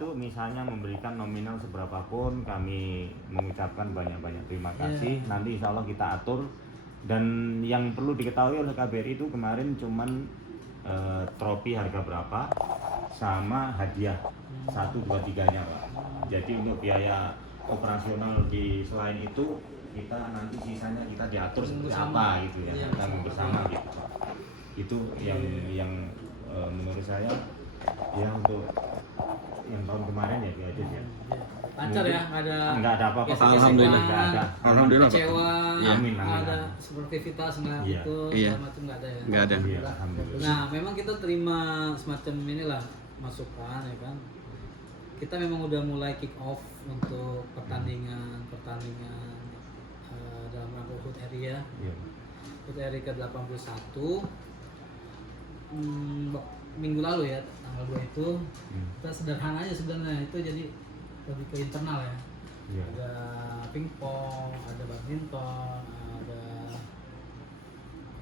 itu misalnya memberikan nominal seberapapun, kami mengucapkan banyak-banyak terima kasih. Nanti insya Allah kita atur. Dan yang perlu diketahui oleh KBRI itu kemarin cuman trofi harga berapa sama hadiah 1, 2, 3-nya Pak. Jadi untuk biaya operasional di selain itu kita nanti sisanya kita diatur seperti apa gitu ya, tanggung bersama gitu Pak. Itu yang menurut saya ya untuk yang tahun kemarin ya itu ya. Lancar ya, nggak ada apa-apa. Alhamdulillah. Alhamdulillah. Kecewa, Amin. ada sportivitas nggak gitu, macam nggak ada ya. Nggak ada. Alhamdulillah. Nah, memang kita terima semacam inilah masukan ya kan. Kita memang udah mulai kick off untuk pertandingan dalam rangka HUT RI ya. HUT RI ke-81 minggu lalu ya, tanggal 2 itu kita sederhana aja sebenarnya, itu jadi lebih ke internal ya. Ada pingpong, ada badminton, ada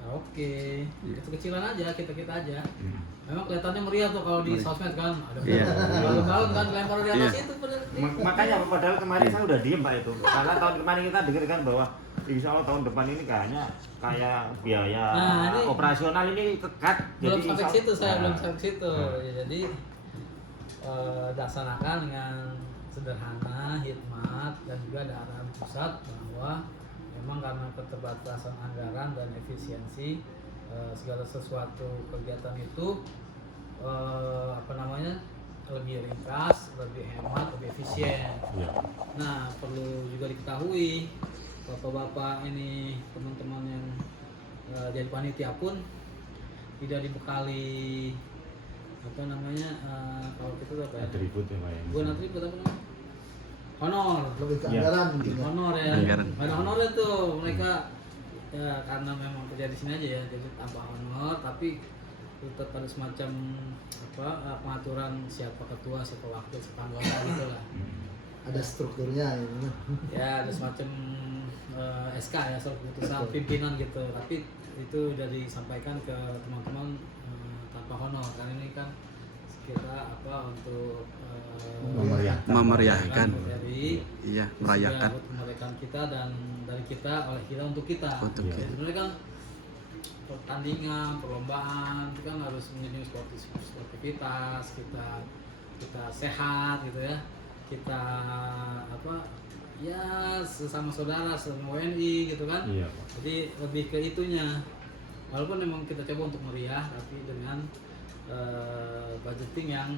karaoke, kecil-kecilan aja, kita aja. Memang kelihatannya meriah tuh kalau di sosmed kan, ada balon-balon kan lempar di atas itu. Makanya padahal kemarin saya udah diem Pak itu, karena tahun kemarin kita dengar kan bahwa insya Allah tahun depan ini kayaknya kayak biaya operasional ini kekat. Belum sampai ke situ saya, belum sampai ke situ. Ya, jadi laksanakan dengan sederhana, hikmat, dan juga ada arahan pusat bahwa memang karena keterbatasan anggaran dan efisiensi segala sesuatu kegiatan itu lebih ringkas, lebih hemat, lebih efisien. Nah, perlu juga diketahui bapak-bapak ini, teman-teman yang jadi panitia pun tidak dibekali kalau kita apa ya? Atribut ya Pak ya. Bukan atribut, apa namanya? Honor. Lebih ke anggaran mungkin. Honor ya. Ada honornya tuh mereka ya, karena memang kerja di sini aja ya, jadi tanpa honor, tapi tetap ada semacam pengaturan siapa ketua, siapa wakil, siapa anggota gitu lah. Ada strukturnya ini. Ya, ada semacam SK ya, surat keputusan pimpinan gitu, tapi itu udah disampaikan ke teman-teman tanpa honor, karena ini kan kita untuk memeriahkan. Iya, merayakan. Memeriahkan kita dan dari kita oleh kita untuk kita. Sebenarnya kan pertandingan, perlombaan itu kan harus menjadi sportivitas, kita sehat gitu ya. Kita ya sesama saudara, sesama WNI gitu kan. Jadi lebih ke itunya. Walaupun memang kita coba untuk meriah, tapi dengan budgeting yang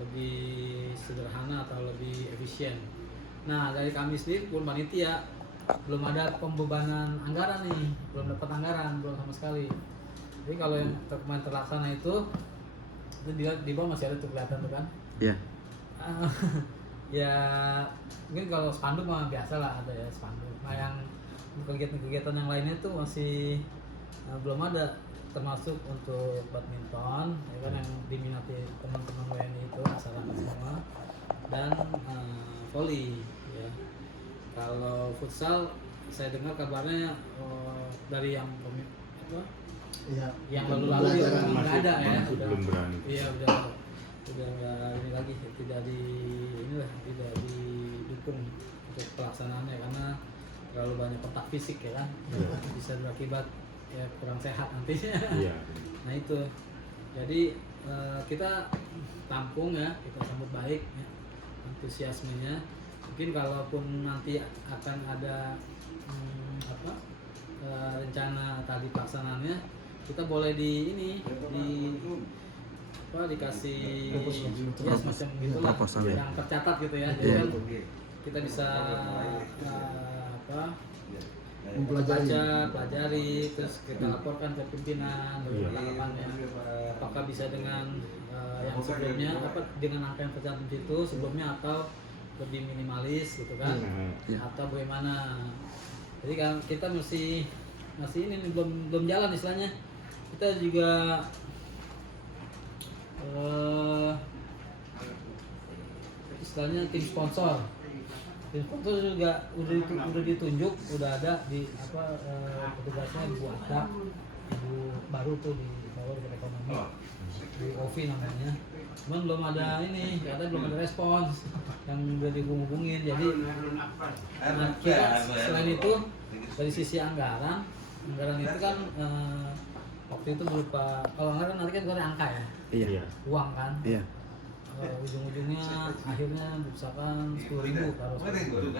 lebih sederhana atau lebih efisien. Nah, dari kami sendiri pun panitia belum ada pembebanan anggaran nih, belum dapat anggaran, belum sama sekali. Jadi kalau yang kemarin terlaksana itu di bawah masih ada tuh kelihatan tuh kan? Iya. Ya mungkin kalau spanduk mah biasa lah, ada ya spanduk. Nah, yang kegiatan-kegiatan yang lainnya tuh masih belum ada, termasuk untuk badminton ya kan, yang diminati teman-teman WNI itu masyarakat semua, dan voli ya. Kalau futsal saya dengar kabarnya dari yang yang lalu-lalu nggak ada ya, belum berani. Iya, udah ini lagi tidak didukung untuk pelaksanaannya karena terlalu banyak kontak fisik ya kan, bisa berakibat ya kurang sehat nantinya. Nah itu, jadi kita tampung ya, kita sambut baik ya, antusiasmenya. Mungkin kalaupun nanti akan ada rencana tadi pelaksanaannya, kita boleh dikasih ya semacam gitulah yang tercatat gitu ya. Jadi kan kita bisa pelajari, terus kita laporkan ke pimpinan harapannya apakah bisa dengan yang sebelumnya, dengan angka yang tercantum itu sebelumnya atau lebih minimalis gitu kan, atau bagaimana. Jadi kan kita masih ini nih, belum jalan istilahnya. Kita juga istilahnya tim sponsor juga udah ditunjuk, udah ada di petugasnya Bu Atta, ibu baru tuh di bawah ekonomi, Bu Ovi namanya. Cuman belum ada ini, katanya belum ada respons yang udah dihubungin. Jadi nah, kita selain itu dari sisi anggaran itu kan waktu itu berupa, kalau anggaran nanti kan ada angka ya, Iya. uang kan. Iya. Ujung-ujungnya akhirnya misalkan 10.000 taruh 10.000.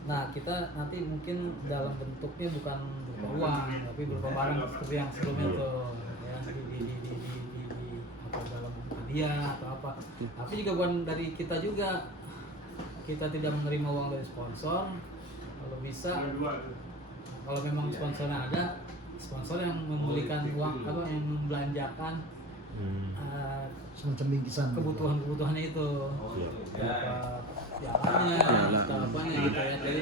Nah kita nanti mungkin dalam bentuknya bukan berupa uang tapi berupa barang seperti yang sebelumnya tuh ya di atau dalam hadiah atau apa. Tapi juga bukan dari kita juga, kita tidak menerima uang dari sponsor. Kalau bisa, kalau memang sponsornya ada, sponsor yang memberikan uang apa yang membelanjakan semacam bingkisan kebutuhan-kebutuhannya itu, apa jalannya, atau apanya gitu ya. Jadi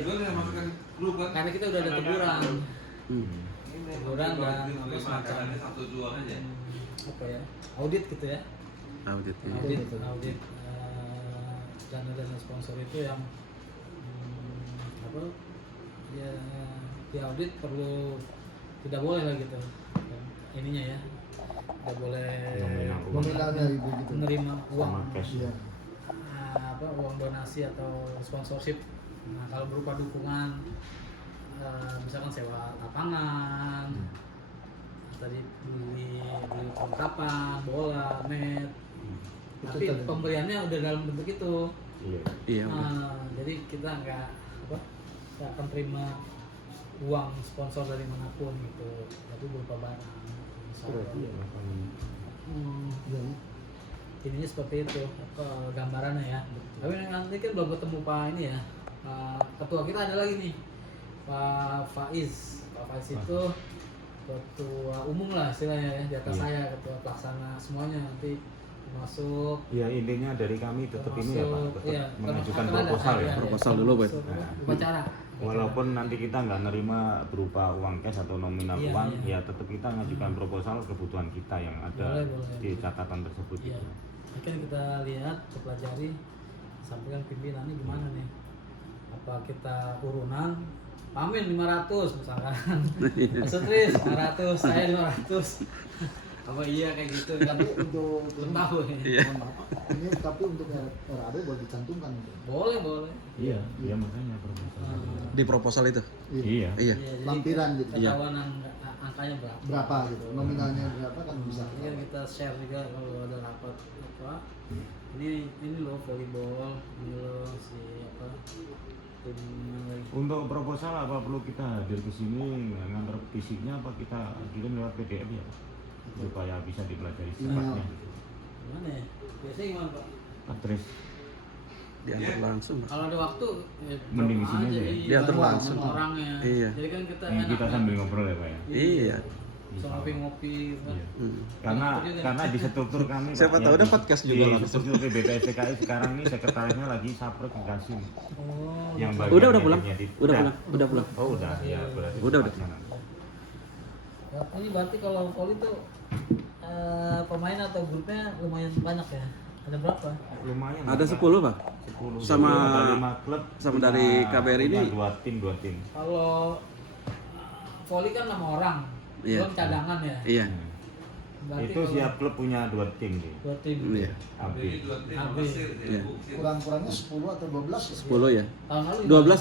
karena kita udah ada teguran, teguran dan apa semacam apa ya, audit gitu ya, Audit. Iya. audit dana sponsor itu yang apa ya, di audit perlu, tidak boleh lah gitu ininya ya, tidak boleh nominalnya itu gitu. menerima uang Sama cash. Iya. apa uang donasi atau sponsorship. Nah kalau berupa dukungan misalkan sewa lapangan, tadi beli perlengkapan bola, net, tapi tadi. pemberiannya udah dalam bentuk itu. Iya. Jadi kita nggak akan terima uang sponsor dari manapun gitu, tapi berupa barang. Iya. Ininya seperti itu gambarannya ya. Tapi nanti kan belum ketemu Pak ini ya, ketua kita ada lagi nih, Pak Faiz. Pak Faiz itu ketua umum lah istilahnya ya, di atas saya ketua pelaksana semuanya nanti masuk. Ya intinya dari kami tetap ini ya Pak, tetap iya, mengajukan akan ada, proposal ya. Proposal dulu, Pak. Upacara. Walaupun nanti kita nggak nerima berupa uang cash atau nominal Iya, uang, iya. ya tetap kita ngajukan proposal kebutuhan kita yang ada Boleh. di catatan tersebut. Iya. Gitu. Mungkin kita lihat, kita pelajari, sampaikan pimpinannya gimana nih. Apa kita urunan, Pamin 500 misalkan. Setris 500, saya 500. Apa iya kayak gitu kan? Tapi untuk Belum tahu ya. mohon maaf, ini tapi untuk RAB boleh dicantumkan gitu. Boleh. Iya, iya makanya proposal. Di proposal itu. Iya. Iya. Jadi Lampiran gitu. ketahuan angkanya berapa. Berapa gitu, nominalnya berapa kan bisa. Ini kan kita share juga kalau ada rapat apa. Ini loh volleyball, ini loh si apa tim yang lagi. Untuk proposal apa perlu kita hadir ke sini ngantar fisiknya apa kita kirim lewat PDF ya Pak? Supaya bisa dipelajari sifatnya. Gimana ya? Biasanya gimana Pak? Address Diantar langsung. Pak. Kalau ada waktu, ya Mending di drop sini aja, aja ya? iya, Diantar bareng langsung. sama orangnya. Iya. Jadi kan kita ini kita enak, sambil ngobrol ya Pak ya. Iya. Bisa ngopi-ngopi kan. Iya. Hmm. Karena di struktur kami Siapa Pak, tahu ya, ada di- podcast juga di langsung. struktur PBPSDKI sekarang ini sekretarisnya lagi saprek ke Kasim Oh, yang gitu. bagian Udah pulang. edit. Udah pulang. Oh udah ya berarti Udah. tempatnya nanti. Ya, ini berarti kalau volley tuh pemain atau grupnya lumayan banyak ya. Ada berapa? Lumayan Ada Pak. 10, Pak. 10 Sama- ada 5 klub sama dari KBRI punya ini. dua tim. Kalau volley kan 6 orang, Iya. belum cadangan ya. Iya. Berarti Itu kalau siap klub punya 2 tim nih. 2 tim. Iya. AB. AB. Iya. Kurang-kurangnya 10 atau 12 ya. 10 ya. Tahun lalu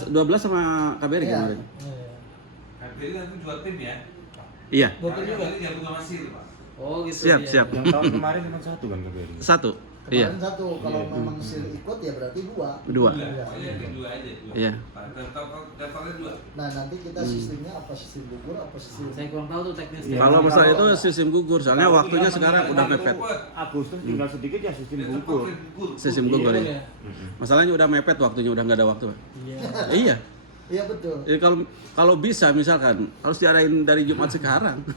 12 sama KBRI Iya. kemarin. Iya. KBRI nanti 2 tim ya. Iya. 2 tim juga. KBRI jago sama Sil, Pak. Oh gitu. Siap, iya. siap. Yang tahun kemarin cuma 1 kan KBRI. 1. Iya. Kemarin satu, kalau memang Sil ikut ya berarti 2. 2. Iya. Oh iya, dua aja. Dua. Iya. Daftarnya 2. Nah nanti kita sistemnya apa, sistem gugur apa sistem Saya kurang tahu tuh teknisnya. Iya. Kalau masalah itu sistem gugur, soalnya waktunya sekarang udah mepet. Agustus tinggal sedikit ya sistem gugur. Sistem gugur Gugur ya. ya? Masalahnya udah mepet waktunya, udah nggak ada waktu. Pak. Iya. Iya. Iya betul. Jadi kalau bisa misalkan harus diadain dari Jumat sekarang.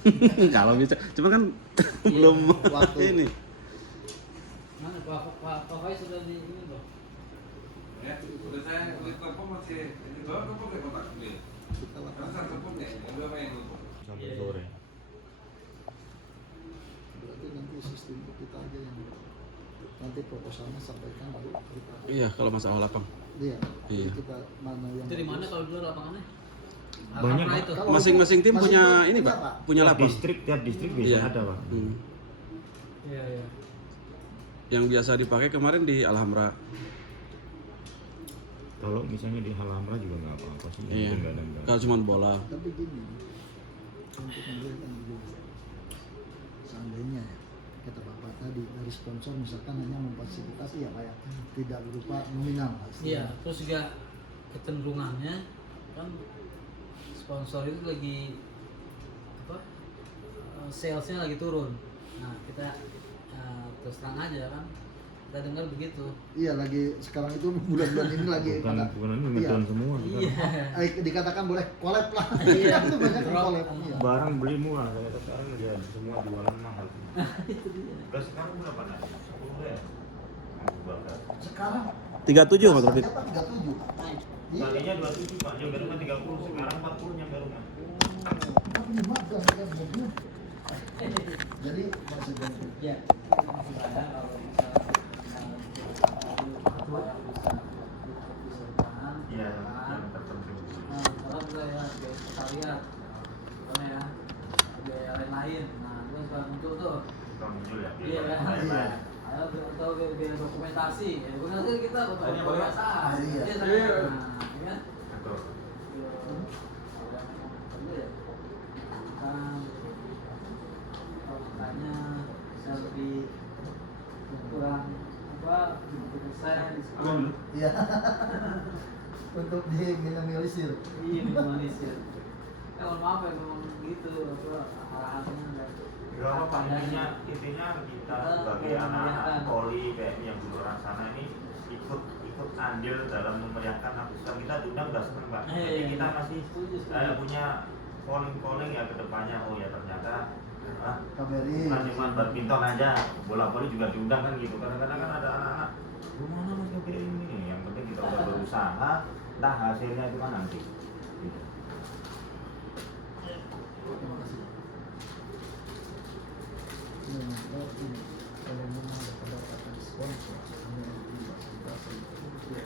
Kalau bisa. Cuma kan belum Waktu. ini. Mana Pak Faiz sudah di ini tuh. Ya, udah saya telepon masih ini doang telepon kayak kontak gue. Karena saya telepon ya, yang berapa yang telepon? Sampai sore. Berarti nanti sistem kita aja yang nanti proposalnya sampaikan baru kita. Iya, kalau masalah lapang. Iya. Iya. Jadi kita mana yang Itu di mana kalau dulu lapangannya? Banyak, Alhambra Pak. itu. Kalau Masing-masing tim masing punya tim ini, punya, Pak. Pak. Punya lapang. Tiap distrik bisa Iya. ada Pak. Hmm. Iya, iya. yang biasa dipakai kemarin di Alhambra. Kalau misalnya di Alhambra juga nggak apa-apa sih. yang Iya. penting nggak ada yang Kalau cuma bola. Tapi gini, untuk memberikan dulu, seandainya ya, kata Bapak tadi dari sponsor misalkan hanya memfasilitasi ya Pak ya, tidak berupa nominal. Iya, terus juga kecenderungannya kan sponsor itu lagi apa, salesnya lagi turun. Nah kita terus terang aja kan, kita dengar begitu. Iya, lagi sekarang itu bulan-bulan ini lagi bukan ini ngedown semua. Iya. dikatakan boleh collab lah. Iya. Itu banyak yang Drop. collab. Iya. Barang beli murah, saya sekarang ya semua jualan mahal. Terus sekarang berapa nih? 10 ya? Sekarang 37 Mas Rafid. apa 37? Iya. Tadinya 27 Pak, yang rumah 30, sekarang 40 yang rumah. Tapi di mana kan mobil? Jadi maksudnya Ya, maksud saya kalau misalnya apa yang bisa bertahan, Iya, yang tertentu. kalau saya kita lihat, contohnya ya, biaya lain-lain, nah itu sudah muncul tuh. Sudah muncul ya. Iya kan? Iya. Atau biaya dokumentasi, ya dokumentasi kita Tanya, Pak. kebiasaan. Iya. Iya, Iya. nah, ya kan? Betul. Makanya saya lebih kurang apa saya diskon iya. Untuk diminimalisir. iya minimalisir. Ya mohon maaf ya memang gitu apa arahannya enggak. Gak apa-apa, intinya kita sebagai anak-anak poli PMI yang di luar sana ini ikut andil dalam memeriahkan Agustus. Kita diundang udah seneng Pak. Jadi kita masih Setuju. punya calling ya ke depannya. Oh ya ternyata KBRI. bukan cuma badminton aja, bola voli juga diundang kan gitu. Kadang-kadang kan ada anak-anak, gimana mas KBRI ini? Yang penting kita udah berusaha, entah hasilnya itu kan nanti. Gitu. Terima kasih. Ini, kalau memang ada pendapatan sponsor, hanya difasilitasi untuk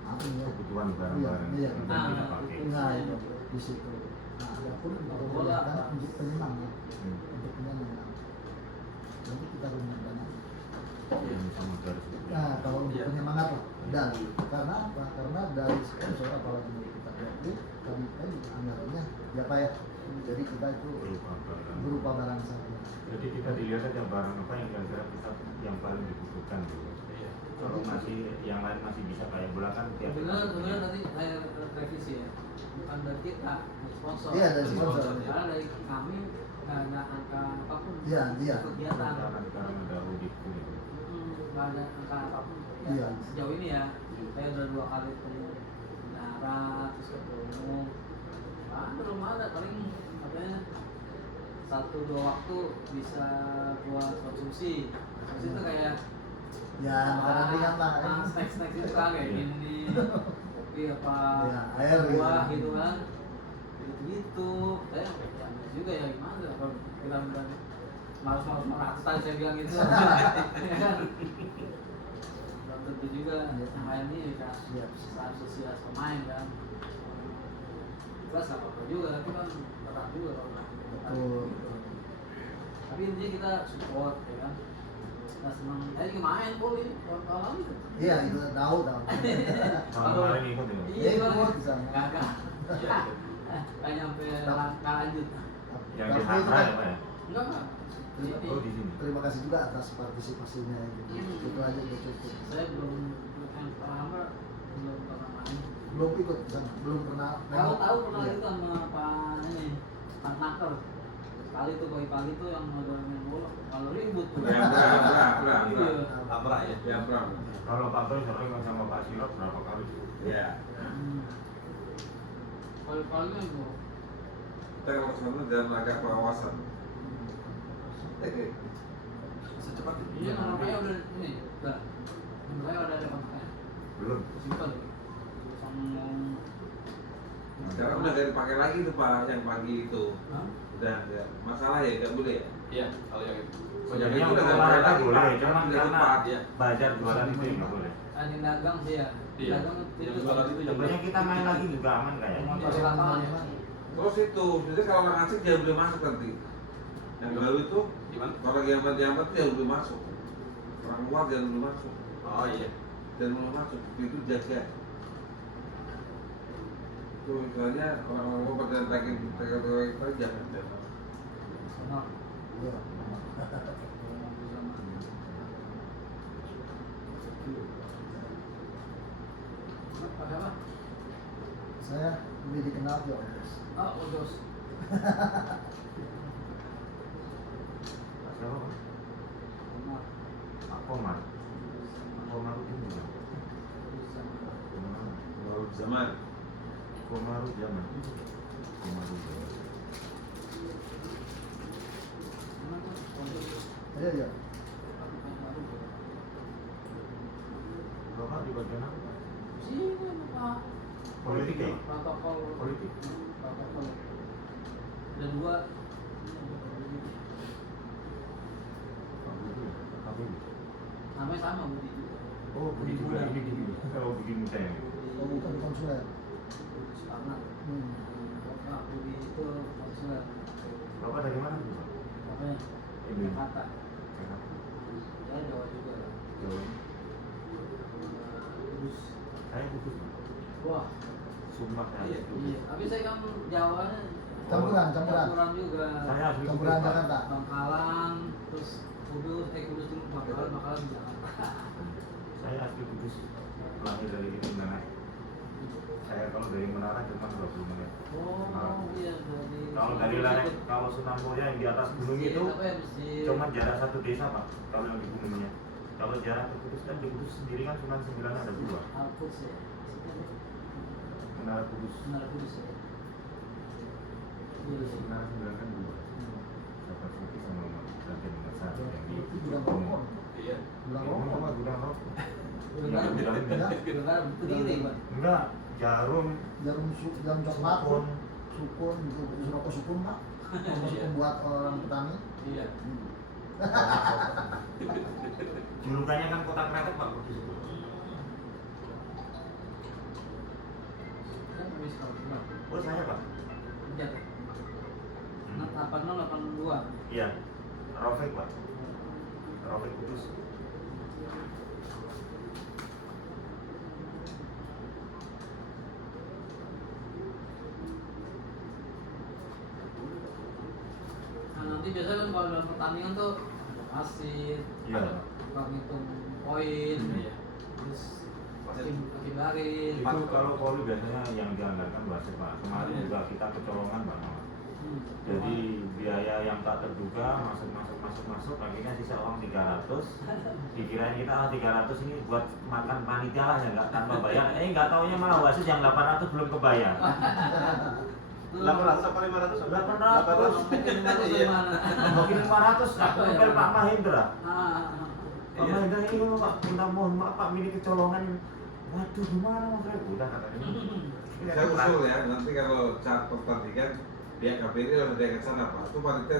apa ya? Kebutuhan barang-barang Iya, yang iya. kita pakai. Nah, itu di situ. Nah, ada pun kalau Bola. kan untuk penyenang ya, Hmm. untuk penyenang. Nanti kita rumuskan dana. Yang sama garis. Nah, kalau untuk penyemangat lah, dan karena apa? Karena dari sponsor apalagi dari kita itu kami kan anggarannya ya Pak ya. Jadi kita itu Berupa barang. berupa barang saja. Jadi kita dilihat aja barang apa yang kira-kira kita yang paling dibutuhkan gitu. Kalau masih yang lain masih bisa kayak bola kan tiap Sebenarnya tadi saya revisi ya, bukan dari kita, dari sponsor. Iya, dari sponsor. Karena dari kami nggak ada angka apapun. Iya, iya. Kegiatan. sekarang ada audit gitu. Nggak ada angka apapun. Iya. Sejauh ini ya, saya udah 2 kali ketemu darat, terus ketemu. Belum ada paling katanya 1-2 waktu bisa buat konsumsi. Konsumsi itu kayak Ya, makanan ringan lah. snack itu kan kayak gini kopi apa Ya, air gitu. buah gitu kan gitu saya ya juga ya gimana kalau kita bilang malas meratus tadi saya bilang gitu ya kan belum tentu juga yang lain ini kan Iya. asosiasi pemain kan kelas apa juga tapi kan berat juga kalau Betul. tapi intinya kita support ya kan kita senang saya juga main poli tahun itu Iya, itu tahu. Tahun kemarin ikut ya. iya Ikut Bang. di sana. Kagak nggak nyampe lanjut Yang di Tapi itu Hatra kan ya Pak ya? enggak Oh di sini. terima kasih juga atas partisipasinya gitu. Itu aja udah cukup. saya belum yang pertama belum pernah main Belum ikut di sana, belum pernah. tahu pernah Iya. itu sama Pak ini Pak Naker kali tuh pagi-pagi tuh yang mau main bola kalau ribut tuh Yang Iya. Abra ya? Ya, Abra. Kalau Pak Boy sering sama Pak Sirot berapa kali? Iya. Kali-kali itu Kita kalau sana jalan agak pengawasan. Secepat itu. iya namanya udah ini udah namanya udah ada kontaknya Belum. simpan sama Sekarang udah gak dipakai lagi tuh Pak, yang pagi itu. Hah? Udah nggak masalah ya, nggak boleh ya? Iya, kalau yang itu. Sebenarnya Itu untuk udah nggak olahraga boleh boleh, lagi, cuman Pak. karena Tempat, ya. bazar jualan itu yang nggak boleh. ada yang dagang sih ya Iya. dagang Yang jualan itu yang Sebenarnya kita main lagi juga aman kayaknya. motor di lapangan ya Terus itu, jadi kalau orang asing jangan boleh masuk nanti. Yang baru itu, gimana? kalau lagi yang diambil itu jangan boleh masuk. orang luar jangan dulu masuk. Oh iya. Jangan dulu masuk, itu jaga. Itu misalnya orang-orang luar pada tracking kita jangan. Sono. Iya. Pakai apa? Saya lebih dikenal di Odos. Oh, Odos. Siapa Pak? Pak Komar. Pak Komar itu juga. Zaman. Komaru zaman. Komaru zaman. Mana tuh? Odos. Iya, iya. Bapak di bagian apa Pak? Sini Pak. Politik ya? Protokol. Politik. Protokol. Ada 2. Pak Budi ya? Pak Budi. Namanya sama Budi juga. Oh, Budi juga. Ini Budi. Oh, Budi muda ya. Oh, bukan konsuler. Sukarno. Hmm. Pak Budi itu konsuler. Bapak dari mana sih Pak? Apa? Ini. Jakarta. Jakarta. Ya Jawa juga. Jawa. Kudus. Saya kudus Pak. Wah. Sumpah saya Iya. kudus. Tapi saya kan Jawanya Campuran. campuran juga. Saya asli Campuran Kudus, Pak. Jakarta. Bangkalan, terus Kudus dulu Bangkalan di Jakarta. Saya asli Kudus. Lahir dari itu Menara. Saya kalau dari Menara cuma 20 menit. Oh iya dari. Kalau dari lereng, kalau Sunan Muria yang di atas gunung itu cuma jarak 1 desa Pak. Kalau yang di gunungnya. Kalau jarak ke Kudus kan di Kudus sendiri kan Sunan Sembilan ada 2. Alkut sih. Menara Kudus. Menara Kudus ya. Iya sih. Menara Sembilan kan 2. Dapat Putih sama Raden Besar yang di Itu gudang rokok. Iya. Gudang Ini rokok. apa gudang rokok? Gudang Gudang Gudang berdiri Pak. enggak, jarum, Jarum coklat, sukun. sukun, itu rokok sukun Pak. Rokok sukun buat orang petani. Iya. Julukannya kan kota kretek Pak Kudus. Kan habis kalau Pak. Oh saya Pak. Lihat. Nah, 8082. Iya. Rafiq Pak. Rafiq Kudus. Nah, nanti biasanya kan kalau dalam pertandingan tuh wasit, Iya. tukang hitung poin, Iya. terus hakim baris. Itu kalau poli biasanya yang dianggarkan wasit Pak. Kemarin Iya. juga kita kecolongan Pak. Jadi biaya yang tak terduga masuk akhirnya sisa uang 300. Dikirain kita 300 ini buat makan panitia lah ya nggak tanpa bayar. Nggak taunya malah wasit yang 800 belum kebayar. 800 apa 500? 800. Mungkin 500 aku ngepel Pak Mahendra. Pak Mahendra ini ngomong Pak, minta mohon maaf Pak, ini kecolongan. Waduh gimana Mas Rek? Udah katanya. Saya usul ya, nanti kalau saat pertandingan pihak KPI harus ada ke sana Pak. Itu panitia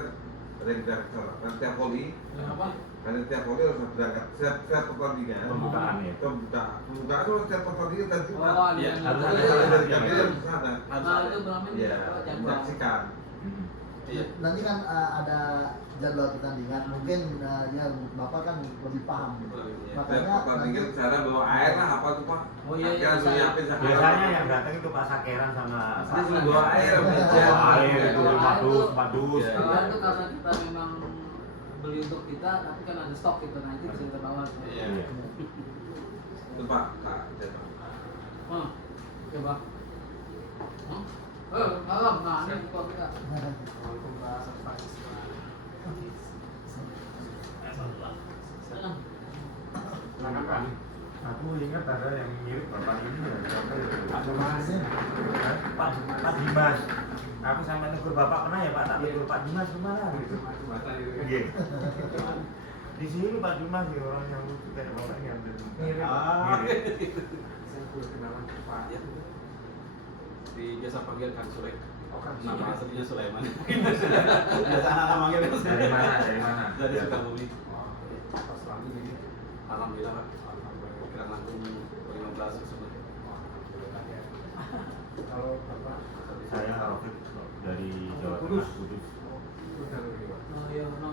ada yang ke sana. Panitia voli, Kenapa? panitia voli harus berangkat setiap pertandingan. Pembukaan ya. Pembukaan itu setiap pertandingan tadi Pak. Oh, Iya, harus ada Dari salah KPI satu. harus ke sana. Nah, itu berapa ini? Ya, Jadwal. menyaksikan. Iya. Nanti kan ada jadwal pertandingan, mungkin ya Bapak kan lebih paham. Setiap Makanya pertandingan nanti cara bawa air lah apa tuh Pak? Oh, iya, iya, Akhirnya saya- nyiapin sama Biasanya yang datang itu Pak Sakeran sama Dia suruh bawa air sama bawa jam. air itu Bawa air madus, itu- madus. Iya. Kalau itu karena kita memang beli untuk kita, tapi kan ada stok gitu, nah itu bisa kita bawa. Iya. Iya. Itu Pak, Kak, Jatuh. Coba. Malam, nah ini kok kita. Aku ingat ada yang mirip bapak ini ya, siapa ya? Pak Dimasnya. Pak Dimas. Aku sampai negur bapak pernah ya Pak, tak negur Pak Dimas kemana gitu. Iya. Di sini Pak Dimas ya orang yang lucu kayak bapak yang mirip. Ah. Mirip. Saya perlu kenalan Pak ya. Di biasa panggil Kang Sule. Nama aslinya Sulaiman. Biasa anak manggil Dari mana? Dari mana? Dari Sukabumi. Pas lagi ini alhamdulillah Pak. Kira langsung 15 tersebut. Kalau Bapak Saya Rafiq dari Jawa Kudus. Tengah, Kudus. no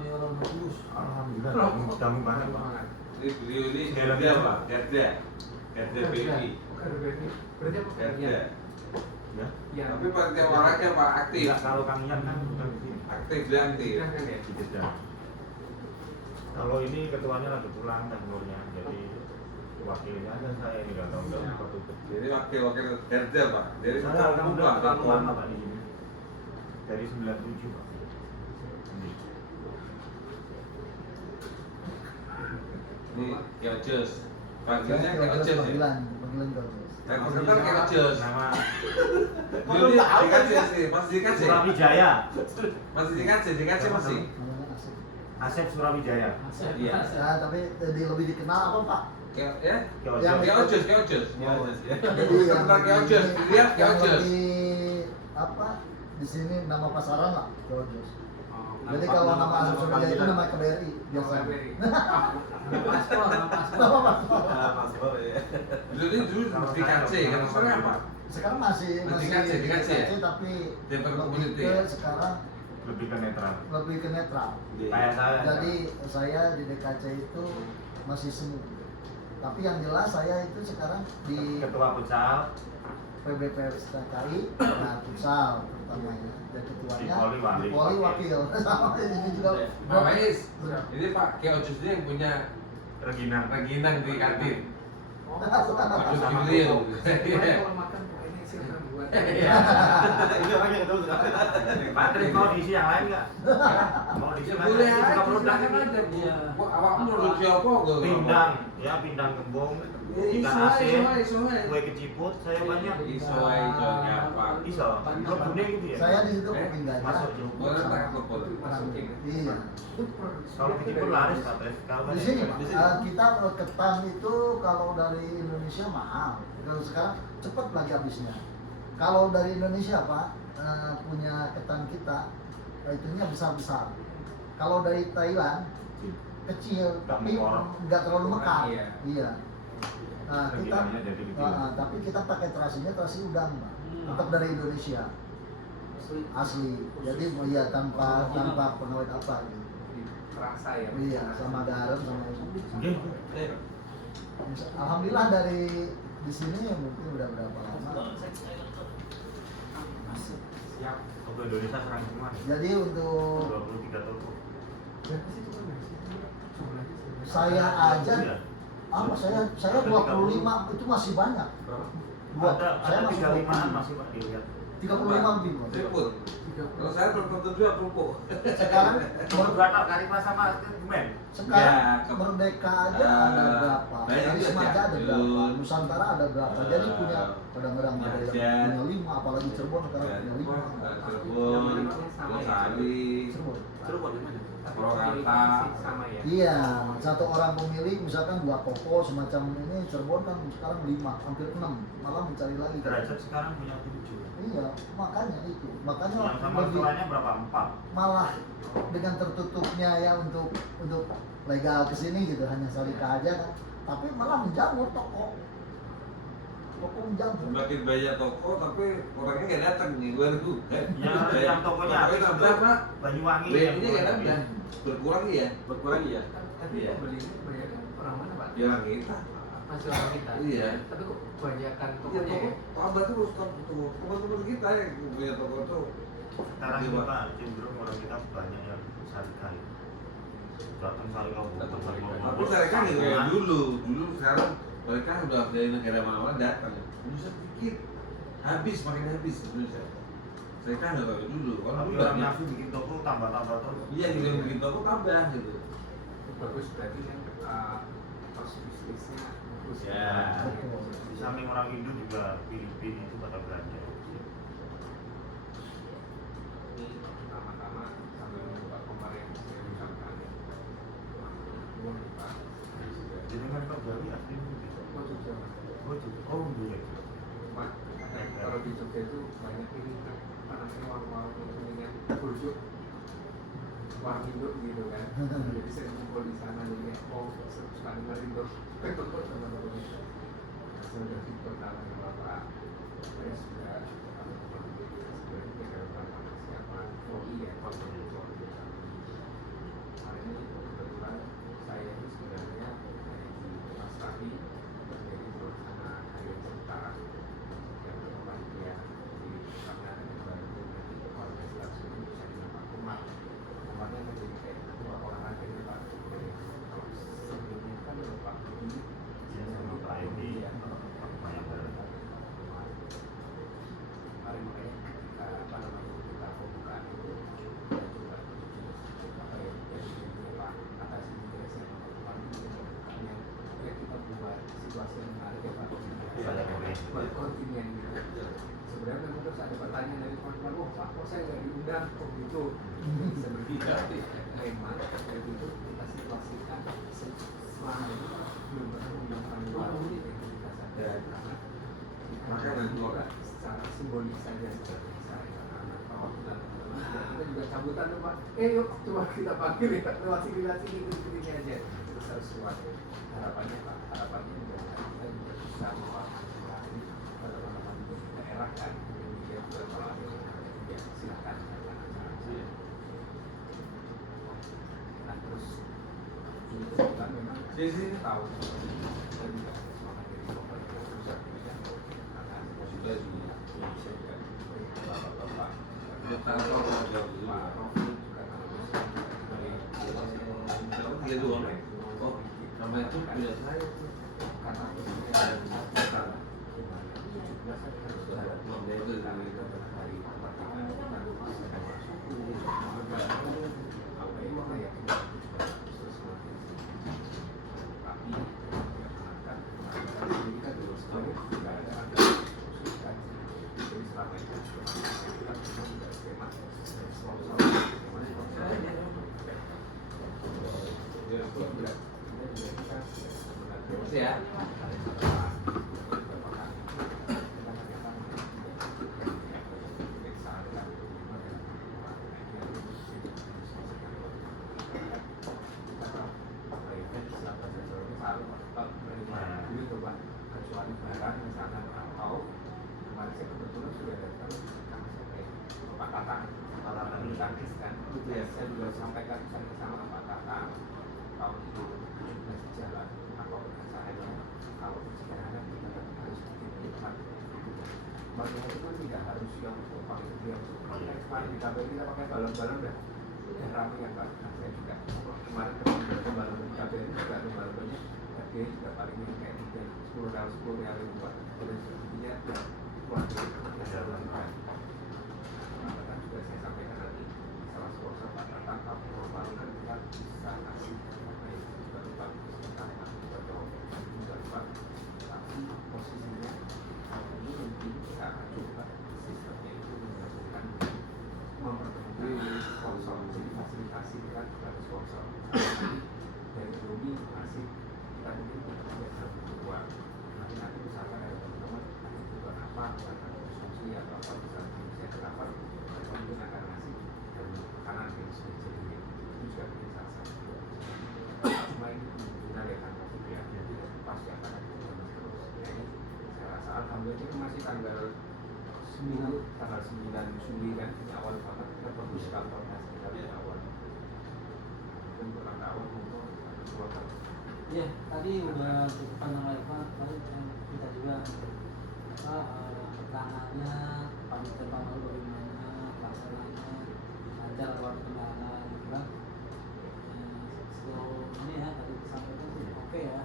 ya orang bagus. Alhamdulillah, tamu banget Pak. Ini beliau ini Garda Pak, Garda BI. Berarti apa? Garda. Yang Tapi panitia olahraga Pak aktif. Enggak, kalau kami kan bukan di sini. Aktif dia aktif. Di Jeddah. Kalau ini ketuanya lagi pulang dan umurnya, jadi wakilnya aja saya ini nggak tahu apa tuh. Jadi wakil Garda Pak. Dari Saya tahun akan Pak. terlalu lama Pak di sini. Dari 97 Pak. Ini Kiojus. Panggilnya Kiojus ya. panggilan Kiojus. Saya sebentar Kiojus. Nama Dulu dikasih sih, masih dikasih. Surawijaya. Masih dikasih masih. Namanya Asep. Asep Surawijaya. Iya. Ya, tapi lebih dikenal apa Pak? Ya. Yang Kiojus. Jadi Sebentar Kiojus, dilihat yang Kiojus. lebih apa di sini nama pasaran lah Kiojus. Oh, Jadi kalau nama Asep Surya itu nama KBRI biasa. Paspor, paspor. Nama paspor. paspor ya. Dulu di KC, kan sekarang apa? Sekarang masih Dikasih ya? tapi Di lebih community ke ya? sekarang Lebih ke netral. lebih ke netral. Kayak saya. Jadi saya di DKC itu masih semu. Tapi yang jelas saya itu sekarang di Ketua Futsal. PBPSTKI, nah futsal pertamanya. Dan ketuanya Di Poli wakil. di Poli wakil. Sama ini juga. Pak Faiz, ini Pak Kiojus ini yang punya Regina. Reginang di kantin. Sama Julian. Kalau makan kok ini silakan buat. Itu orangnya ketemu. Patris mau diisi yang lain nggak? Mau diisi yang lain? Boleh Suka aja, produk silakan ini. aja. Iya. Awakmu produk siapa gue? Pindang, ya pindang gembung, ikan asin, kue keciput, saya banyak. Iso gampang. Iso, belum kuning gitu ya? Saya di situ kuping gajah. Masuk juga. Boleh tak telepon. Masukin. Iya. Kalau keciput laris Patris. Kalau Di sini Pak, kita ketan itu kalau dari Indonesia mahal. Kalau sekarang cepat lagi habisnya. Kalau dari Indonesia Pak punya ketan kita itunya besar-besar. Kalau dari Thailand kecil Nggak tapi mengorok. nggak terlalu mekar. Iya. Iya. Nah, kita Reginanya jadi kecil. tapi kita pakai terasinya terasi udang, Pak. Tetap dari Indonesia. Asli. Jadi ya tanpa pengawet apa gitu. Terasa ya. Iya, sama garam sama Nggih. Alhamdulillah dari di sini mungkin udah berapa lama. Siap. Toko Indonesia serang semua nih. Jadi untuk 23 toko. saya aja Iya. apa saya 25 itu masih banyak. Saya Ada masih 35-an masih Pak dilihat. 35 lebih. Pak. Triput. Kalau saya belum tentu juga kerupuk. Sekarang Baru berapa kali pas sama Kemen? sekarang Ya, Merdeka aja ada berapa? banyak Dari juga, Semaja ada ya. berapa? Nusantara ada berapa? Jadi punya kadang-kadang ada Ya. yang punya 5, apalagi Cirebon sekarang punya 5. Cirebon, Gosali, Cirebon. Cirebon di mana? Purwakarta. Sama ya. Iya, satu orang pemilik misalkan 2 toko semacam ini Cirebon kan sekarang 5, hampir 6, malah mencari lagi. Derajat sekarang punya 7. Iya, makanya itu. Makanya Yang sama lebih restorannya berapa? 4. malah dengan tertutupnya ya untuk legal ke sini gitu hanya Salika aja kan. Tapi malah menjamur toko. Toko menjamur. Semakin banyak toko tapi orangnya nggak datang nih baru. Ya, yang tokonya habis nambah Pak. Banyuwangi. Belinya nggak nambah. Berkurang ya. Berkurang ya. Tapi ya, belinya banyak orang mana Pak? Ya kita. Masih orang kita. Iya. Tapi kok kebanyakan Iya tokonya toko. ya? Tambah terus teman-teman kita yang punya toko tuh. Sekarang juga cenderung orang kita banyak yang Salika. Datang Salika, datang Salika. Tapi mereka nggak kayak dulu. Dulu sekarang mereka udah dari negara mana-mana datang. Indonesia sedikit. Habis, makin habis Indonesia. Mereka nggak tahu dulu. Kalau Tapi dulu orang banyak. nafsu bikin toko tambah terus. Iya, yang bikin toko tambah gitu. Bagus berarti kan pas bisnisnya bagus Ya. Di samping orang Indo juga Filipina itu pada belanja. Ini pertama-tama sambil membuka kompar yang saya ucapkan nuwun Pak. Jadi kan Pak Jawi asli itu. Oh Jogja Mas. Oh, itu. Oh, iya. Pak, kalau di Jogja itu banyak ini kan apa namanya warung-warung kuningan burjuk warung Indo gitu kan. Jadi saya ngumpul di sana jadi oh sekali merindo teman-teman itu. Saya udah pertama sama Bapak. Saya sudah sebenarnya karena siapa? Oh iya, hari ini kebetulan saya ini sebenarnya hanya situasi yang menarik ya Pak. Iya. Berkontinen gitu. Sebenarnya memang terus ada pertanyaan dari teman-teman, oh Pak, kok saya nggak diundang? Oh gitu. Sebenarnya memang waktu itu kita situasikan selama ini belum pernah mengundang tamu ini kita sadar karena Makanya juga secara simbolis saja seperti misalnya anak perwakilan teman-teman kita juga cabutan tuh Pak, yuk coba kita panggil ya lewat sini ini aja terus harus kuat harapannya Pak, harapannya juga kita juga bisa mewakili teman-teman di daerah kan kemudian berkolaborasi ya silakan nah terus ini kan memang tahu kita juga semangat dari pemerintah pusat ya akan Sudah juga. Indonesia juga bapak-bapak Dia tahu kalau jauh dulu. Pak Rofi juga Kalau tiga dua orang. Oh, sama itu punya saya. karena ini ada masalah gimana 17 kan harus ada Dia itu hari kemerdekaan baru sedang masuk apa itu kayak terus tapi akan ini kan dulu sekali tidak ada khusus kan jadi selama itu kita memang tidak skema sponsor Terima kasih ya. kecuali barang misalkan atau kemarin saya kebetulan sudah datang karena saya kayak Pak Tatang bulu tangkis kan saya juga sampaikan sama Pak Tatang tahun itu 17 jalan apa acaranya kalau sekarang kita kan harus bikin tempat bagian itu kan tidak harus yang pakai dia pakai di KBRI kita pakai balon-balon dan ramai yang Pak. Nah saya juga kemarin ketemu balon di KBRI juga ada balonnya dia juga paling ini kayak 10 real itu Pak. Jadi sepertinya buat jalan kan juga saya sampaikan nanti salah sponsor Pak Tatang tapi balon kita bisa kasih apa ya juga lupa kita juga lupa tapi posisinya ini mungkin kita akan coba sistemnya itu menggabungkan mempertemukan sponsor jadi fasilitasi kita kepada sponsor dari Robi masih kita mungkin tidak berdua nanti misalkan ada teman-teman kebutuhan apa misalkan konsumsi atau apa bisa kenapa mereka mungkin akan ngasih dan makanan yang sudah jadi itu juga mungkin salah satu cuma ini benar ya kan maksudnya jadi pasti akan ada terus jadi saya rasa alhamdulillah ini masih tanggal 9 Juli kan ini awal banget kita bagus kantor dari awal dan kurang awal mungkin ada 2 kali. Iya, tadi udah cukup panjang lebar Pak. Tadi yang kita juga keterangannya panitia panel bagaimana pelaksananya lancar lewat kendala gitu kan. Sejauh ini ya tadi disampaikan sih oke ya.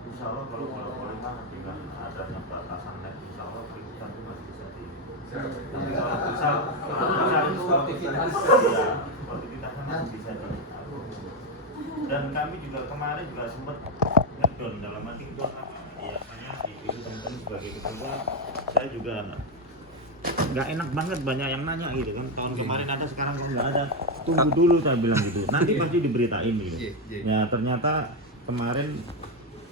Insya Allah kalau boleh mah dengan adanya batasan net, insya Allah perizinan itu masih bisa di. Tapi kalau misal itu aktivitas ya aktivitasnya masih bisa di. Dan kami juga kemarin juga sempat ngedown dalam arti itu apa? Ya hanya di itu teman-teman sebagai ketua saya juga nggak enak banget banyak yang nanya gitu kan tahun kemarin ada sekarang kok nggak ada tunggu dulu saya bilang gitu nanti pasti diberitain gitu. Ya ternyata kemarin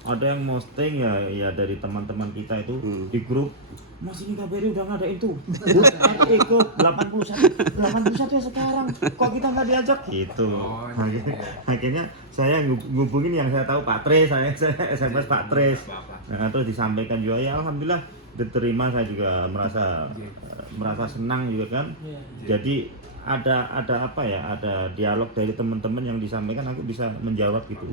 ada yang posting ya dari teman-teman kita itu di grup Mas ini KBRI udah ngadain tuh ikut 81 ya sekarang kok kita nggak diajak gitu. Akhirnya saya ngubungin yang saya tahu Pak Tres, saya SMS Pak Tres. Nah, terus disampaikan juga ya alhamdulillah diterima, saya juga merasa senang juga kan. Jadi ada apa ya, ada dialog dari teman-teman yang disampaikan, aku bisa menjawab gitu.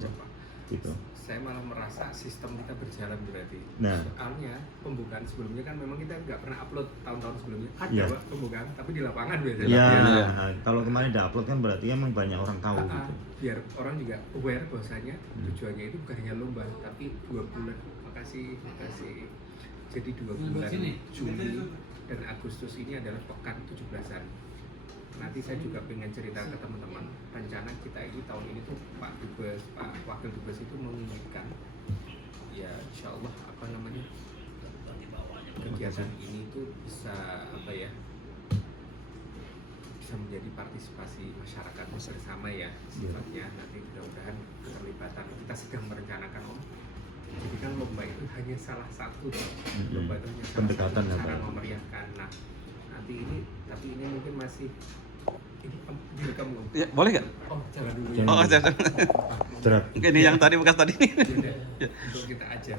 Saya malah merasa sistem kita berjalan berarti. Nah. Soalnya pembukaan sebelumnya kan memang kita nggak pernah upload tahun-tahun sebelumnya. Ada Ya. Pak pembukaan, tapi di lapangan biasanya. Ya, Ya. kalau kemarin di-upload kan berarti emang banyak orang tahu gitu. Biar orang juga aware bahwasanya tujuannya itu bukan hanya lomba, tapi 2 bulan. Makasih. Jadi 2 bulan Juli dan Agustus ini adalah pekan 17-an. Nanti saya juga pengen cerita ke teman-teman, rencana kita ini tahun ini tuh Pak Wakil Dubes itu menginginkan ya insya Allah apa namanya kegiatan ini tuh bisa apa ya, bisa menjadi partisipasi masyarakat bersama ya sifatnya. Nanti mudah-mudahan keterlibatan kita sedang merencanakan jadi kan lomba itu hanya salah satu lomba itu hanya salah Pendekatan satu ya, cara Pak. memeriahkan. Nah nanti ini tapi ini mungkin masih ini direkam belum? Ya, boleh nggak? Oh jangan dulu Jangan. Oh, ya. jangan. Jerat. Ini yang tadi bekas tadi. Untuk kita aja